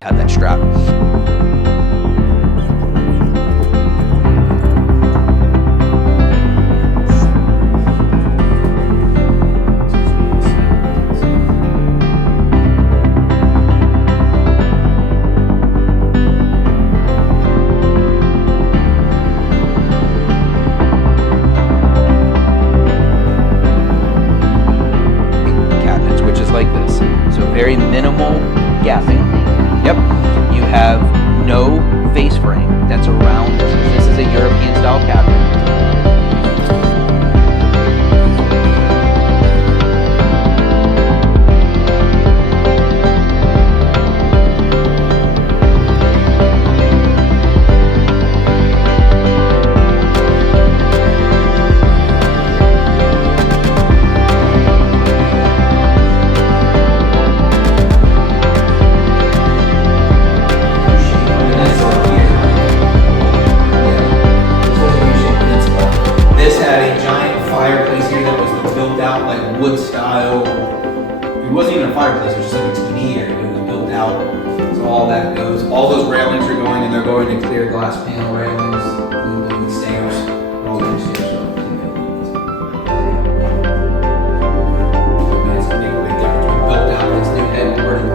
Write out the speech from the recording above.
Had that strap. Cabinets, which is like this. So very minimal gapping. Yep. You have no face frame that's around this. This is a European style cabinet. Like wood style. It wasn't even a fireplace, it was just like a TV area. It was built out. So all that goes. All those railings are going, and they're going to clear glass panel railings, and stairs, and all that stairs. It's gonna make a big difference. We built out this new headboard